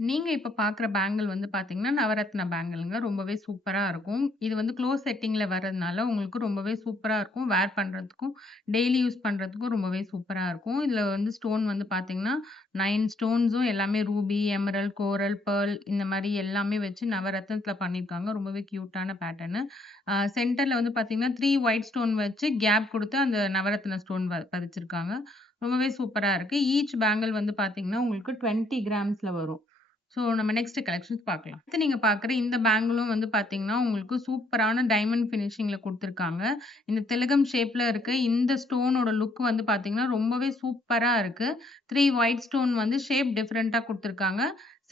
நீங்க இப்ப பார்க்குற பேங்கிள் வந்து பார்த்தீங்கன்னா, நவரத்ன பேங்கிள்ங்க. ரொம்பவே சூப்பரா இருக்கும். இது வந்து க்ளோஸ் செட்டிங்ல வரதுனால, உங்களுக்கு ரொம்பவே சூப்பரா இருக்கும். வேர் பண்றதுக்கும், டெய்லி யூஸ் பண்றதுக்கும் ரொம்பவே சூப்பரா இருக்கும். இதுல வந்து ஸ்டோன் வந்து பார்த்தீங்கன்னா, 9 ஸ்டோன்ஸும் எல்லாமே ரூபி, எமரல்ட், கோரல், பெர்ல் இந்த மாரி எல்லாமே வச்சு நவரத்னத்துல பண்ணியிருக்காங்க. ரொம்பவே கியூட்டான பேட்டர்னு. சென்டர்ல வந்து பார்த்தீங்கன்னா, 3 ஒயிட் ஸ்டோன் வச்சு கேப் குடுத்து அந்த நவரத்ன ஸ்டோன் பதிச்சிருக்காங்க. ரொம்பவே சூப்பரா இருக்கு. ஈச் பேங்கிள் வந்து பார்த்தீங்கன்னா, உங்களுக்கு 20 கிராம்ஸ்ல வரும். ஸோ நம்ம நெக்ஸ்ட் கலெக்ஷன்ஸ் பார்க்கலாம். அடுத்து நீங்க பார்க்குற இந்த பேங்கிளும் வந்து பார்த்தீங்கன்னா, உங்களுக்கு சூப்பரான டைமண்ட் ஃபினிஷிங்ல குடுத்துருக்காங்க. இந்த திலகம் ஷேப்ல இருக்க இந்த ஸ்டோனோட லுக் வந்து பார்த்தீங்கன்னா, ரொம்பவே சூப்பரா இருக்கு. 3 ஒயிட் ஸ்டோன் வந்து ஷேப் டிஃபரெண்ட்டா குடுத்துருக்காங்க.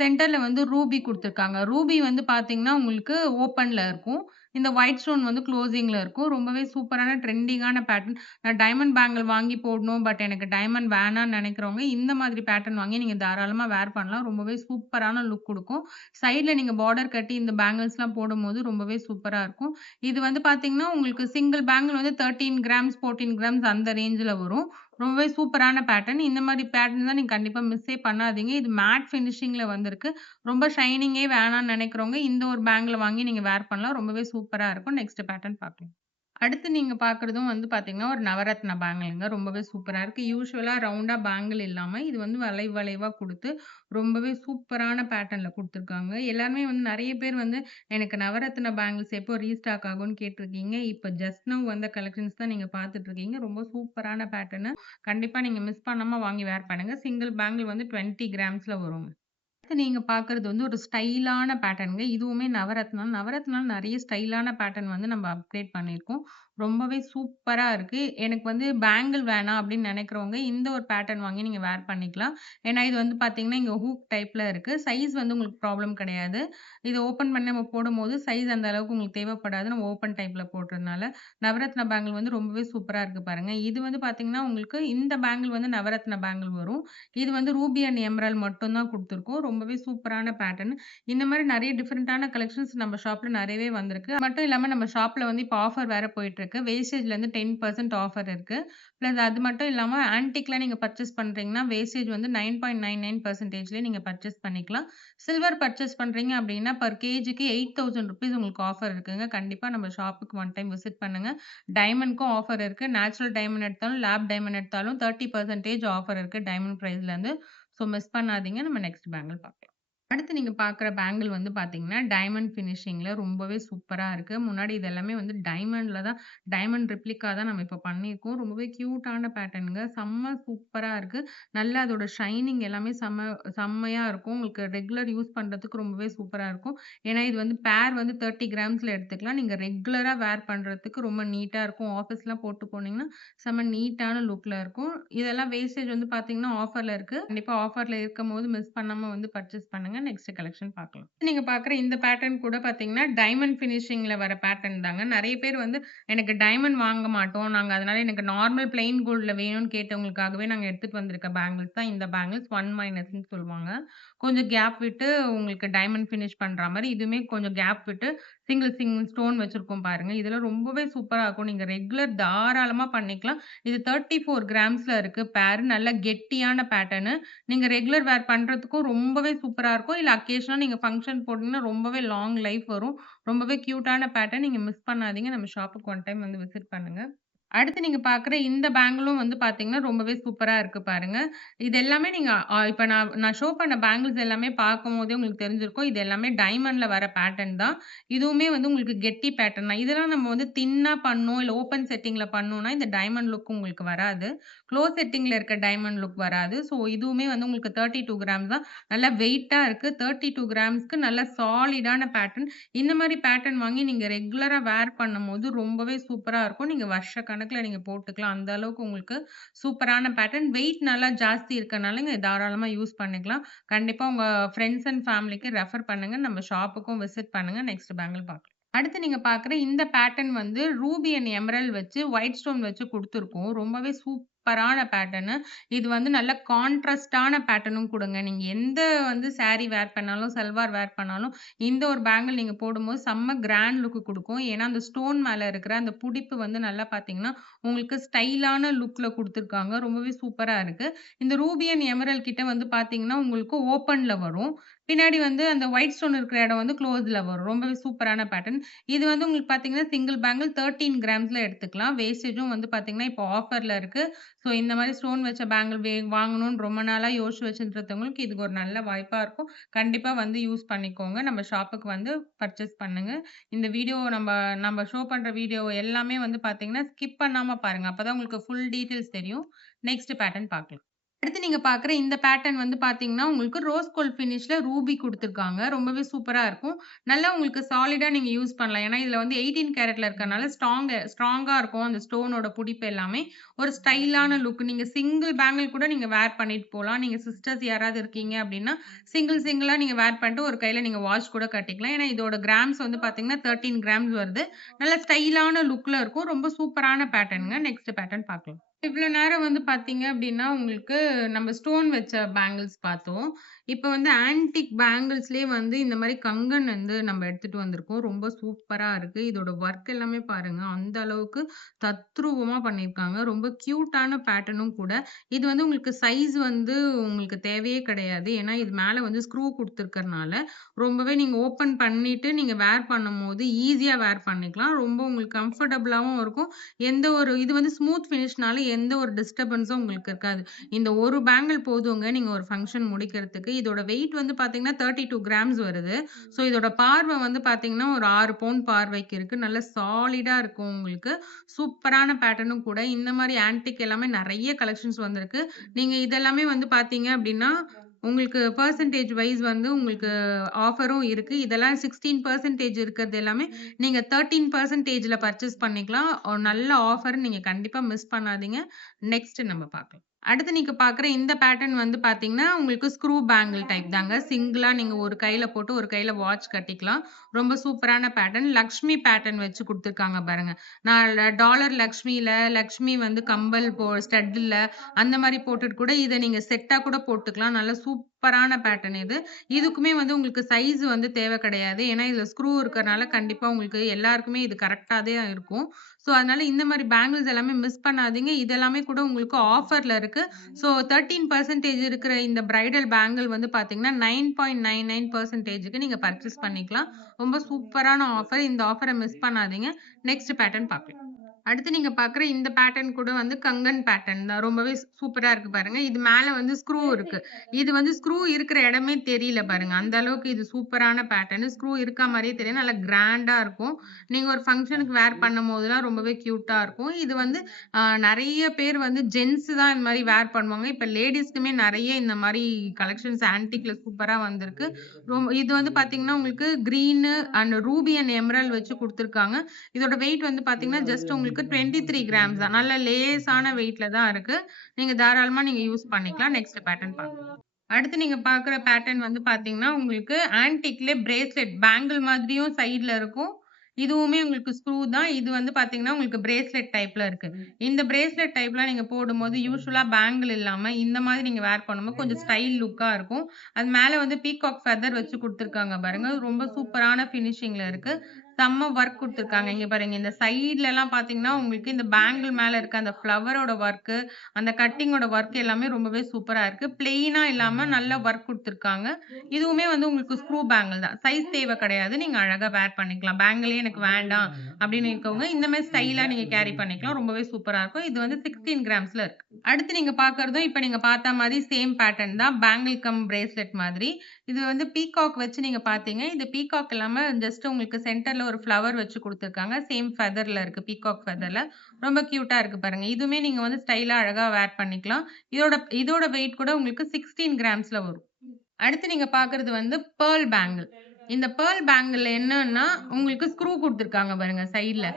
சென்டர்ல வந்து ரூபி குடுத்துருக்காங்க. ரூபி வந்து பார்த்தீங்கன்னா, உங்களுக்கு ஓப்பன்ல இருக்கும். இந்த ஒயிட் ஸ்டோன் வந்து குளோசிங்ல இருக்கும். ரொம்பவே சூப்பரான ட்ரெண்டிங்கான பேட்டர்ன். நான் டைமண்ட் பேங்கிள் வாங்கி போடணும். பட் எனக்கு டைமண்ட் வேணான்னு நெனைக்கிறவங்க, இந்த மாதிரி பேட்டர்ன் வாங்கி நீங்க தாராளமா வேர் பண்ணலாம். ரொம்பவே சூப்பரான லுக் குடுக்கும். சைட்ல நீங்க பார்டர் கட்டி இந்த பேங்கிள்ஸ்லாம் போடும்போது ரொம்பவே சூப்பரா இருக்கும். இது வந்து பார்த்தீங்கன்னா, உங்களுக்கு சிங்கிள் பேங்கிள் வந்து 13 கிராம்ஸ், 14 கிராம்ஸ் அந்த ரேஞ்சுல வரும். ரொம்பவே சூப்பரான பேட்டர்ன். இந்த மாரி பேட்டர்ன் தான் நீங்க கண்டிப்பா மிஸ்ஸே பண்ணாதீங்க. இது மேட் ஃபினிஷிங்ல வந்திருக்கு. ரொம்ப ஷைனிங்கே வேணான்னு நெனைக்கிறவங்க, இந்த ஒரு பேங்கிள வாங்கி நீங்க வேர் பண்ணலாம். ரொம்பவே சூப்பரா இருக்கும். நெக்ஸ்ட் பேட்டர்ன் பார்க்கலாம். அடுத்து நீங்க பார்க்குறதும் வந்து பார்த்தீங்கன்னா, ஒரு நவரத்ன பேங்கிள்ங்க. ரொம்பவே சூப்பரா இருக்கு. யூசுவலா ரவுண்டா பேங்கிள் இல்லாம, இது வந்து வளைவு வளைவா குடுத்து, ரொம்பவே சூப்பரான பேட்டர்ன்ல குடுத்துருக்காங்க. எல்லாருமே வந்து நெறைய பேர் வந்து, எனக்கு நவரத்ன பேங்கிள்ஸ் எப்போ ரீஸ்டாக் ஆகும்னு கேட்டுருக்கீங்க. இப்ப ஜஸ்ட் நவ் வந்த கலெக்ஷன்ஸ் தான் நீங்க பார்த்துட்டு இருக்கீங்க. ரொம்ப சூப்பரான பேட்டர்னு. கண்டிப்பா நீங்க மிஸ் பண்ணாம வாங்கி வேர் பண்ணுங்க. சிங்கிள் பேங்கிள் வந்து 20 கிராம்ஸ்ல வருங்க. அடுத்து நீங்க பார்க்குறது வந்து ஒரு ஸ்டைலான பேட்டர்ன்ங்க. இதுவுமே நவரத்னா. நவரத்னால நெறைய ஸ்டைலான பேட்டர்ன் வந்து நம்ம அப்கிரேட் பண்ணியிருக்கோம். ரொம்பவே சூப்பரா இருக்கு. எனக்கு வந்து பேங்கிள் வேணாம் அப்படின்னு நெனைக்கிறவங்க, இந்த ஒரு பேட்டர்ன் வாங்கி நீங்க வேர் பண்ணிக்கலாம். ஏன்னா இது வந்து பார்த்தீங்கன்னா, இங்க ஹூக் டைப்ல இருக்கு. சைஸ் வந்து உங்களுக்கு ப்ராப்ளம் கிடையாது. இத ஓப்பன் பண்ணி நம்ம போடும்போது சைஸ் அந்த அளவுக்கு உங்களுக்கு தேவைப்படாது. நம்ம ஓப்பன் டைப்ல போடுறதுனால. நவரத்ன பேங்கிள் வந்து ரொம்பவே சூப்பரா இருக்கு பாருங்க. இது வந்து பார்த்தீங்கன்னா, உங்களுக்கு இந்த பேங்கிள் வந்து நவரத்ன பேங்கிள் வரும். இது வந்து ரூபி அண்ட் எமரால்ட் மட்டும் தான் குடுத்துருக்கோம். ரொம்பவே சூப்பரான பேட்டர்ன். இந்த மாரி நெறைய டிஃபரண்டான கலெக்ஷன்ஸ் நம்ம ஷாப்ல நெறையவே வந்திருக்கு. அது மட்டும் இல்லாம நம்ம ஷாப்ல வந்து இப்ப ஆஃபர் வேற போயிட்டுருக்கு. வேஸ்டேஜ்லேருந்து 10% ஆஃபர் இருக்கு. பிளஸ் அது மட்டும் இல்லாம ஆன்டிக்ல நீங்க பர்ச்சேஸ் பண்றீங்கன்னா, வேஸ்டேஜ் வந்து 9.99%லயே நீங்க பர்ச்சேஸ் பண்ணிக்கலாம். சில்வர் பர்ச்சேஸ் பண்றீங்க அப்டின்னா, பெர் கேஜிக்கு ₹8000 உங்களுக்கு ஆஃபர் இருக்குங்க. கண்டிப்பா நம்ம ஷாப்புக்கு ஒன் டைம் விசிட் பண்ணுங்க. டைமண்ட்க்கும் ஆஃபர் இருக்கு. நேச்சுரல் டைமண்ட் எடுத்தாலும், லேப் டைமண்ட் எடுத்தாலும் 30% ஆஃபர் இருக்கு டைமண்ட் பிரைஸ்லேருந்து. ஸோ மிஸ் பண்ணாதீங்க. நம்ம நெக்ஸ்ட் பேங்கிள் பார்க்கலாம். அடுத்து நீங்க பார்க்குற பேங்கிள் வந்து பார்த்தீங்கன்னா, டைமண்ட் ஃபினிஷிங்ல ரொம்பவே சூப்பரா இருக்கு. முன்னாடி இது எல்லாமே வந்து டைமண்ட்ல தான் டைமண்ட் ரெப்ளிகா தான் நம்ம இப்ப பண்ணியிருக்கோம். ரொம்பவே கியூட்டான பேட்டர்ன்ங்க. செம்ம சூப்பரா இருக்கு. நல்லா அதோட ஷைனிங் எல்லாமே செம்மையா இருக்கும். உங்களுக்கு ரெகுலர் யூஸ் பண்றதுக்கு ரொம்பவே சூப்பரா இருக்கும். ஏன்னா இது வந்து பேர் வந்து 30 கிராம்ஸ்ல எடுத்துக்கலாம். நீங்க ரெகுலரா வேர் பண்றதுக்கு ரொம்ப நீட்டா இருக்கும். ஆஃபீஸ்லாம் போட்டு போனீங்கன்னா, செம்ம நீட்டான லுக்ல இருக்கும். இதெல்லாம் வேஸ்டேஜ் வந்து பார்த்தீங்கன்னா, ஆஃபர்ல இருக்கு. கண்டிப்பா ஆஃபர்ல இருக்கும்போது மிஸ் பண்ணாம வந்து பர்ச்சேஸ் பண்ணுங்க. நெக்ஸ்ட் கலெக்ஷன் பார்க்கலாம். நீங்க பார்க்குற இந்த பேட்டர்ன் கூட பார்த்தீங்கன்னா, டைமண்ட் ஃபினிஷிங்ல வர பேட்டர்ன் தாங்க. நெறைய பேர் வந்து எனக்கு டைமண்ட் வாங்க மாட்டோம். நாங்க அதனால எனக்கு நார்மல் பிளெயின் கோல்ட்ல வேணும்னு கேட்டவங்களுக்காகவே நாங்க எடுத்துட்டு வந்திருக்க பேங்கிள்ஸ் தான் இந்த பேங்கிள்ஸ். 1 மைனஸ்ன்னு சொல்லுவாங்க. கொஞ்சம் கேப் விட்டு உங்களுக்கு டைமண்ட் ஃபினிஷ் பண்ற மாரி, இதுவுமே கொஞ்சம் கேப் விட்டு சிங்கிள் சிங்கிள் ஸ்டோன் வச்சிருக்கோம் பாருங்க. இதெல்லாம் ரொம்பவே சூப்பரா இருக்கும். நீங்க ரெகுலர் தாராளமா பண்ணிக்கலாம். இது 34 கிராம்ஸ்ல இருக்கு பேர். நல்ல கெட்டியான பேட்டர்னு. நீங்க ரெகுலர் வேர் பண்றதுக்கும் ரொம்பவே சூப்பரா இருக்கும். இல்ல அக்கேஷனலா நீங்க ஃபங்ஷன் போட்டீங்கன்னா, ரொம்பவே லாங் லைஃப் வரும். ரொம்பவே கியூட்டான பேட்டர்ன். நீங்க மிஸ் பண்ணாதீங்க. நம்ம ஷாப்புக்கு ஒன் டைம் வந்து விசிட் பண்ணுங்க. அடுத்து நீங்க பார்க்குற இந்த பேங்கிளும் வந்து பார்த்தீங்கன்னா, ரொம்பவே சூப்பரா இருக்கு பாருங்க. இது எல்லாமே நீங்க இப்ப நான் ஷோ பண்ண பேங்கிள்ஸ் எல்லாமே பார்க்கும்போதே உங்களுக்கு தெரிஞ்சிருக்கும். இது எல்லாமே டைமண்ட்ல வர பேட்டர்ன் தான். இதுவுமே வந்து உங்களுக்கு கெட்டி பேட்டர்ன் தான். இதெல்லாம் நம்ம வந்து தின்னா பண்ணோம், இல்ல ஓப்பன் செட்டிங்ல பண்ணோம்னா, இந்த டைமண்ட் லுக் உங்களுக்கு வராது. க்ளோஸ் செட்டிங்ல இருக்க டைமண்ட் லுக் வராது. ஸோ இதுவுமே வந்து உங்களுக்கு 32 கிராம்ஸ் தான். நல்லா வெயிட்டா இருக்கு. 32 கிராம்ஸ்க்கு நல்ல சாலிடான பேட்டர்ன். இந்த மாரி பேட்டர்ன் வாங்கி நீங்க ரெகுலரா வேர் பண்ணும்போது ரொம்பவே சூப்பரா இருக்கும். நீங்க வருஷ கணக்குல நீங்க போட்டுக்கலாம். அந்த அளவுக்கு உங்களுக்கு சூப்பரான பேட்டர்ன். வெயிட் நல்லா ஜாஸ்தி இருக்கனால நீங்க தாராளமா யூஸ் பண்ணிக்கலாம். கண்டிப்பா உங்க ஃப்ரெண்ட்ஸ் அண்ட் ஃபேமிலிக்கு ரெஃபர் பண்ணுங்க. நம்ம ஷாப்புக்கும் விசிட் பண்ணுங்க. நெக்ஸ்ட் பேங்கிள் பார்க்கலாம். அடுத்து நீங்க பார்க்குற இந்த பேட்டர்ன் வந்து ரூபி அண்ட் எமரல்ட் வச்சு ஒயிட் ஸ்டோன் வச்சு குடுத்துருக்கோம். ரொம்பவே சூப்பரான பேட்டர்னு. இது வந்து நல்ல கான்ட்ராஸ்ட்டான பேட்டர்னும் கூடங்க. நீங்க எந்த வந்து சாரி வேர் பண்ணாலும், சல்வார் வேர் பண்ணாலும், இந்த ஒரு பேங்கிள் நீங்க போடும்போது செம்ம கிராண்ட் லுக் குடுக்கும். ஏன்னா, அந்த ஸ்டோன் மேல இருக்கிற அந்த புடிப்பு வந்து நல்லா பார்த்தீங்கன்னா, உங்களுக்கு ஸ்டைலான லுக்ல குடுத்துருக்காங்க. ரொம்பவே சூப்பரா இருக்கு. இந்த ரூபி அண்ட் எமரல்ட் கிட்ட வந்து பார்த்தீங்கன்னா, உங்களுக்கு ஓப்பன்ல வரும். பின்னாடி வந்து அந்த ஒயிட் ஸ்டோன் இருக்கிற இடம் வந்து குளோஸ்ல வரும். ரொம்பவே சூப்பரான பேட்டர்ன். இது வந்து உங்களுக்கு பார்த்தீங்கன்னா, சிங்கிள் பேங்கிள் 13 கிராம்ஸ்ல எடுத்துக்கலாம். வேஸ்டேஜும் வந்து பார்த்தீங்கன்னா, இப்போ ஆஃபர்ல இருக்கு. ஸோ இந்த மாரி ஸ்டோன் வச்ச பேங்கிள் வாங்கணும்னு ரொம்ப நாளா யோசிச்சு வச்சுட்டுருக்கவங்களுக்கு இதுக்கு ஒரு நல்ல வாய்ப்பா இருக்கும். கண்டிப்பா வந்து யூஸ் பண்ணிக்கோங்க. நம்ம ஷாப்புக்கு வந்து பர்ச்சேஸ் பண்ணுங்க. இந்த வீடியோ நம்ம ஷோ பண்ற வீடியோ எல்லாமே வந்து பார்த்தீங்கன்னா, ஸ்கிப் பண்ணாம பாருங்க. அப்பதான் உங்களுக்கு ஃபுல் டீட்டெயில்ஸ் தெரியும். நெக்ஸ்ட் பேட்டர்ன் பார்க்கலாம். அடுத்து நீங்க பார்க்குற இந்த பேட்டர்ன் வந்து பார்த்தீங்கன்னா, உங்களுக்கு ரோஸ் கோல்ட் ஃபினிஷ்ல ரூபி குடுத்துருக்காங்க. ரொம்பவே சூப்பரா இருக்கும். நல்லா உங்களுக்கு சாலிடா நீங்க யூஸ் பண்ணலாம். ஏன்னா, இதுல வந்து 18 கேரட்ல இருக்கனால ஸ்ட்ராங்கா இருக்கும். அந்த ஸ்டோனோட புடிப்பு எல்லாமே. ஒரு ஸ்டைலான லுக். நீங்க சிங்கிள் பேங்கிள் கூட நீங்க வேர் பண்ணிட்டு போலாம். நீங்க சிஸ்டர்ஸ் யாராவது இருக்கீங்க அப்டின்னா, சிங்கிளா நீங்க வேர் பண்ணிட்டு ஒரு கையில நீங்க வாட்ச் கூட கட்டிக்கலாம். ஏன்னா, இதோட கிராம்ஸ் வந்து பார்த்தீங்கன்னா, 13 கிராம்ஸ் வருது. நல்ல ஸ்டைலான லுக்ல இருக்கும். ரொம்ப சூப்பரான பேட்டர்ன்ங்க. நெக்ஸ்ட் பேட்டர்ன் பார்க்கலாம். இவ்ளோ நேரம் வந்து பார்த்தீங்க அப்டின்னா, உங்களுக்கு நம்ம ஸ்டோன் வச்ச பேங்கிள்ஸ் பார்த்தோம். இப்ப வந்து ஆன்டிக் பேங்கிள்ஸ்லயே வந்து இந்த மாரி கங்கன் வந்து நம்ம எடுத்துட்டு வந்திருக்கோம். ரொம்ப சூப்பரா இருக்கு. இதோட ஒர்க் எல்லாமே பாருங்க. அந்த அளவுக்கு தத்ரூவமா பண்ணியிருக்காங்க. ரொம்ப கியூட்டான பேட்டர்னும் கூட. இது வந்து உங்களுக்கு சைஸ் வந்து உங்களுக்கு தேவையே கிடையாது. ஏன்னா, இது மேல வந்து ஸ்க்ரூ குடுத்துருக்கறனால, ரொம்பவே நீங்க ஓப்பன் பண்ணிட்டு நீங்க வேர் பண்ணும்போது ஈஸியா வேர் பண்ணிக்கலாம். ரொம்ப உங்களுக்கு கம்ஃபர்டபுளாவும் இருக்கும். இது வந்து ஸ்மூத் ஃபினிஷ்னால எந்த ஒரு டிஸ்டர்பன்ஸும் உங்களுக்கு இருக்காது. இந்த ஒரு பேங்கிள் போதுங்க, நீங்க ஒரு ஃபங்ஷன் முடிக்கிறதுக்கு. இதோட வெயிட் வந்து பார்த்தீங்கன்னா, 32 கிராம்ஸ் வருது. ஸோ இதோட பார்வை வந்து பார்த்தீங்கன்னா, ஒரு 6 பவுண்ட் பார்வைக்கு இருக்கு. நல்ல சாலிடா இருக்கும் உங்களுக்கு. சூப்பரான பேட்டர்னும் கூட. இந்த மாரி ஆன்டிக் எல்லாமே நெறைய கலெக்ஷன்ஸ் வந்திருக்கு. நீங்க இதெல்லாமே வந்து பார்த்தீங்க அப்டின்னா, உங்களுக்கு பெர்சன்டேஜ் வைஸ் வந்து உங்களுக்கு ஆஃபரும் இருக்கு. இதெல்லாம் 16% இருக்கிறது எல்லாமே நீங்க 13%ல பர்ச்சேஸ் பண்ணிக்கலாம். ஒரு நல்ல ஆஃபர் நீங்க கண்டிப்பா மிஸ் பண்ணாதீங்க. நெக்ஸ்ட் நம்ம பார்க்கலாம். அடுத்து நீங்க பார்க்குற இந்த பேட்டர்ன் வந்து பார்த்தீங்கன்னா, உங்களுக்கு ஸ்க்ரூ பேங்கிள் டைப் தாங்க. சிங்கிளா நீங்க ஒரு கையில போட்டு, ஒரு கையில வாட்ச் கட்டிக்கலாம். ரொம்ப சூப்பரான பேட்டர்ன். லக்ஷ்மி பேட்டர்ன் வச்சு குடுத்துருக்காங்க பாருங்க. நான் டாலர் லக்ஷ்மில, லக்ஷ்மி வந்து கம்பல் ஸ்டட்ல அந்த மாரி போட்டுட்டு கூட இத நீங்க செட்டா கூட போட்டுக்கலாம். நல்ல சூப்பரான பேட்டர்ன் இது. இதுக்குமே வந்து உங்களுக்கு சைஸ் வந்து தேவை கிடையாது. ஏன்னா, இதுல ஸ்க்ரூ இருக்கறனால கண்டிப்பா உங்களுக்கு எல்லாருக்குமே இது கரெக்ட்டா தான் இருக்கும். ஸோ, அதனால இந்த மாரி பேங்கிள்ஸ் எல்லாமே மிஸ் பண்ணாதீங்க. இது எல்லாமே கூட உங்களுக்கு ஆஃபர்ல இருக்கு. ஸோ, 13% இருக்கிற இந்த பிரைடல் பேங்கிள் வந்து பார்த்தீங்கன்னா, 9.99%க்கு நீங்க பர்ச்சேஸ் பண்ணிக்கலாம். ரொம்ப சூப்பரான ஆஃபர். இந்த ஆஃபர மிஸ் பண்ணாதீங்க. நெக்ஸ்ட் பேட்டர்ன் பார்க்கலாம். அடுத்து நீங்க பார்க்குற இந்த பேட்டர்ன் கூட வந்து கங்கன் பேட்டர்ன் தான். ரொம்பவே சூப்பரா இருக்கு பாருங்க. இது மேல வந்து ஸ்க்ரூ இருக்கு. இது வந்து ஸ்க்ரூ இருக்கிற இடமே தெரியல பாருங்க. அந்த அளவுக்கு இது சூப்பரான பேட்டர்ன். ஸ்க்ரூ இருக்கா மாரியே தெரியும். நல்லா கிராண்டா இருக்கும். நீங்க ஒரு ஃபங்ஷனுக்கு வேர் பண்ணும்போதெல்லாம் ரொம்பவே கியூட்டா இருக்கும். இது வந்து நெறைய பேர் வந்து ஜென்ஸ் தான் இந்த மாரி வேர் பண்ணுவாங்க. இப்ப லேடீஸ்க்குமே நெறைய இந்த மாரி கலெக்ஷன்ஸ் ஆன்டிக்ல சூப்பரா வந்திருக்கு. இது வந்து பார்த்தீங்கன்னா, உங்களுக்கு green and Ruby and emerald வச்சு குடுத்துருக்காங்க. இதோட வெயிட் வந்து பார்த்தீங்கன்னா, ஜஸ்ட் உங்களுக்கு 23 கிராம்ஸ் தான். நல்ல லேசான வெயிட்ல தான் இருக்கு. நீங்க தாராளமா நீங்க யூஸ் பண்ணிக்கலாம். நெக்ஸ்ட் பேட்டர்ன் பார்க்கலாம். அடுத்து நீங்க பார்க்குற பேட்டர்ன் வந்து பார்த்தீங்கன்னா, உங்களுக்கு ஆன்டிக்லே பிரேஸ்லெட் பேங்கிள் மாதிரியும் சைட்ல இருக்கும். இதுவுமே உங்களுக்கு ஸ்க்ரூ தான். இது வந்து பார்த்தீங்கன்னா, உங்களுக்கு பிரேஸ்லெட் டைப்ல இருக்கு. இந்த பிரேஸ்லெட் டைப்லாம் நீங்க போடும்போது யூசுவலா பேங்கிள் இல்லாம இந்த மாதிரி நீங்க வேர் பண்ணும்போது கொஞ்சம் ஸ்டைல் லுக்கா இருக்கும். அது மேல வந்து பீகாக் ஃபெதர் வச்சு குடுத்துருக்காங்க பாருங்க. ரொம்ப சூப்பரான ஃபினிஷிங்ல இருக்கு. செம்ம ஒர்க் குடுத்துருக்காங்க. இங்க பாருங்க. இந்த சைட்லலாம் பார்த்தீங்கன்னா, உங்களுக்கு இந்த பேங்கிள் மேல இருக்க அந்த ஃப்ளவரோட ஒர்க்கு, அந்த கட்டிங்கோட ஒர்க் எல்லாமே ரொம்பவே சூப்பரா இருக்கு. பிளெயினா இல்லாம நல்ல ஒர்க் குடுத்துருக்காங்க. இதுவுமே வந்து உங்களுக்கு ஸ்க்ரூ பேங்கிள் தான். சைஸ் தேவை கிடையாது. நீங்க அழகா வேர் பண்ணிக்கலாம். பேங்கிளே எனக்கு வேண்டாம் அப்படின்னு இருக்கவங்க, இந்த மாரி ஸ்டைலா நீங்க கேரி பண்ணிக்கலாம். ரொம்பவே சூப்பரா இருக்கும். இது வந்து 16 கிராம்ஸ்ல இருக்கு. அடுத்து நீங்க பார்க்கறதும் இப்ப நீங்க பார்த்த மாரி சேம் பேட்டர்ன் தான். பேங்கிள் கம் பிரேஸ்லெட் மாதிரி. இது வந்து பீகாக் வச்சு நீங்க பார்த்தீங்க. இது பீகாக் இல்லாம ஜஸ்ட் உங்களுக்கு சென்டர்ல ஒரு ஃப்ளவர் வச்சு குடுத்துருக்காங்க. சேம் ஃபெதர்ல இருக்கு. பீகாக் ஃபெதர்ல. ரொம்ப கியூட்டா இருக்கு பாருங்க. இதுவுமே நீங்க வந்து ஸ்டைலா அழகா வேர் பண்ணிக்கலாம். இதோட வெயிட் கூட உங்களுக்கு 16 கிராம்ஸ்ல வரும். அடுத்து நீங்க பார்க்குறது வந்து பெர்ல் பேங்கிள். இந்த பெர்ல் பேங்கிள்ல என்னன்னா, உங்களுக்கு ஸ்க்ரூ குடுத்துருக்காங்க பாருங்க சைட்ல.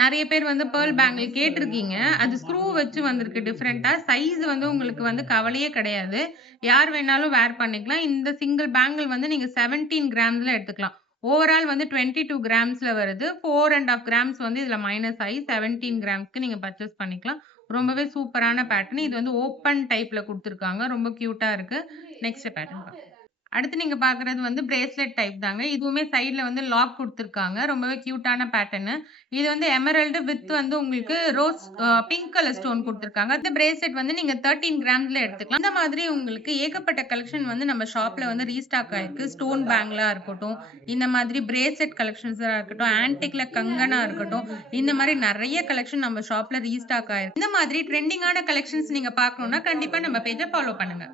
நெறைய பேர் வந்து பெர்ல் பேங்கிள் கேட்டிருக்கீங்க. அது ஸ்க்ரூ வச்சு வந்திருக்கு டிஃபரெண்ட்டா. சைஸ் வந்து உங்களுக்கு வந்து கவலையே கிடையாது. யார் வேணாலும் வேர் பண்ணிக்கலாம். இந்த சிங்கிள் பேங்கிள் வந்து நீங்க 17 கிராம்ஸ்ல எடுத்துக்கலாம். ஓவரால் வந்து 22 கிராம்ஸ்ல வருது. 4 1/2 கிராம்ஸ் வந்து இதுல மைனஸ் ஆயி 17 கிராம்ஸ்க்கு நீங்க பர்ச்சேஸ் பண்ணிக்கலாம். ரொம்பவே சூப்பரான பேட்டர்ன். இது வந்து ஓப்பன் டைப்ல குடுத்துருக்காங்க. ரொம்ப கியூட்டா இருக்கு. நெக்ஸ்ட் பேட்டர்ன் பார்க்கலாம். அடுத்து நீங்க பார்க்குறது வந்து பிரேஸ்லெட் டைப் தாங்க. இதுவுமே சைட்ல வந்து லாக் குடுத்துருக்காங்க. ரொம்பவே கியூட்டான பேட்டர்னு. இது வந்து எமரல்டு வித் வந்து உங்களுக்கு ரோஸ் பிங்க் கலர் ஸ்டோன் குடுத்துருக்காங்க. இந்த பிரேஸ்லெட் வந்து நீங்க 13 கிராம்ஸ்ல எடுத்துக்கலாம். இந்த மாதிரி உங்களுக்கு ஏகப்பட்ட கலெக்ஷன் வந்து நம்ம ஷாப்ல வந்து ரீஸ்டாக் ஆயிருக்கு. ஸ்டோன் பேங்கிளா இருக்கட்டும், இந்த மாதிரி பிரேஸ்லெட் கலெக்ஷன்ஸா இருக்கட்டும், ஆன்டிக்ல கங்கனா இருக்கட்டும், இந்த மாரி நெறைய கலெக்ஷன் நம்ம ஷாப்ல ரீஸ்டாக் ஆயிருக்கு. இந்த மாதிரி ட்ரெண்டிங்கான கலெக்ஷன்ஸ் நீங்க பார்க்கணும்னா, கண்டிப்பா நம்ம பேஜ ஃபாலோ பண்ணுங்க.